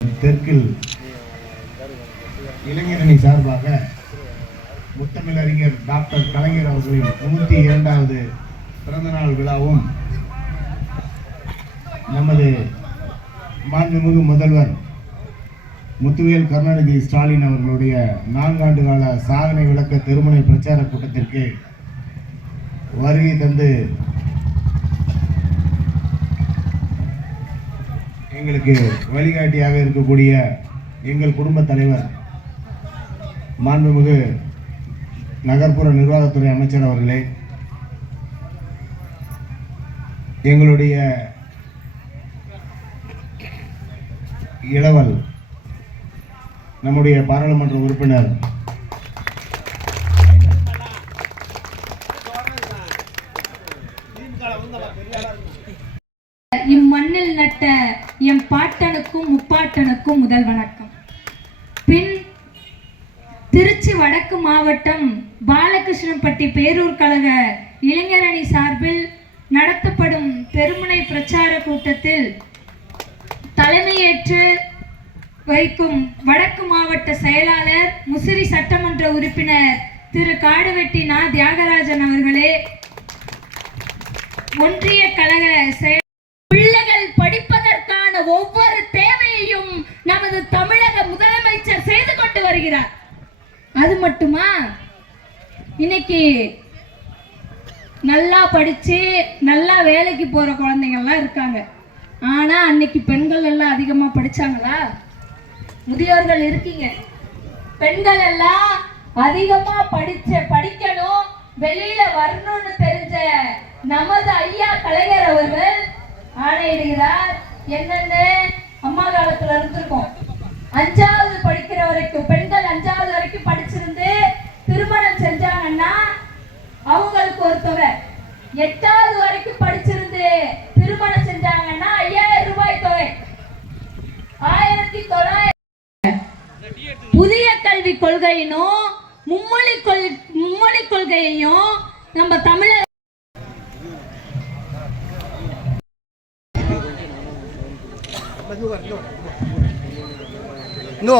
தெற்கில் இளைஞரணி சார்பாக முத்தமிழறிஞர் டாக்டர் கலைஞர் அவர்களின் 102வது பிறந்தநாள் விழாவும் நமது மாண்புமிகு முதல்வர் முத்துவேல் கருணாநிதி ஸ்டாலின் அவர்களுடைய 4 ஆண்டு கால சாதனை விளக்க திருமண பிரச்சார கூட்டத்திற்கு வருகை தந்து எங்களுக்கு வழிகாட்டியாக இருக்கக்கூடிய எங்கள் குடும்ப தலைவர் மாண்புமிகு நகர்ப்புற நிர்வாகத்துறை அமைச்சர் அவர்களே, எங்களுடைய இளவல் நம்முடைய பாராளுமன்ற உறுப்பினர் இம்மண்ணில் நட்ட எம் பாட்டனுக்கும் முப்பாட்டனுக்கும் முதல் வணக்கம். பின் திருச்சி வடக்கு மாவட்டம் பாலகிருஷ்ணன்பட்டி பேரூர் கழக இளைஞரணி சார்பில் நடத்தப்படும் தெருமுனை பிரச்சார கூட்டத்தில் தலைமையேற்று வைக்கும் வடக்கு மாவட்ட செயலாளர் முசிறி சட்டமன்ற உறுப்பினர் திரு காடுவெட்டி நா தியாகராஜன் அவர்களே, ஒன்றிய கழக பிள்ளைகள் படிப்பதற்கான ஒவ்வொரு தேவையையும் நமது தமிழக முதலமைச்சர் செய்து கொண்டு வருகிறார். அது மட்டுமா, இன்னைக்கு நல்லா படிச்சு நல்லா வேலைக்கு போற குழந்தைங்கள்லாம் இருக்காங்க. ஆனா அன்னைக்கு பெண்கள் எல்லாம் அதிகமா படிச்சாங்களா? முதியோர்கள் இருக்கீங்க, பெண்கள் எல்லாம் அதிகமா படிக்கணும், வெளியில வரணும்னு தெரிஞ்ச நமது ஐயா கலைஞர் அவர்கள் ஆணையிடுகிறார். என்னன்னு அம்மா காலத்துல இருந்திருக்கும், 5வது படிக்கிற வரைக்கும் பெண்கள் 5வது வரைக்கும் படிச்சிருந்து திருமணம் செஞ்சாங்கன்னா அவங்களுக்கு ஒரு தொகை, 8வது வரைக்கும் படிச்சிருந்து திருமணம் செஞ்சாங்கன்னா 5000 ரூபாய் தொகை. 1900 புதிய கல்விக் கொள்கையினும் மும்மொழி கொள்கையையும் நம்ம தமிழர் No,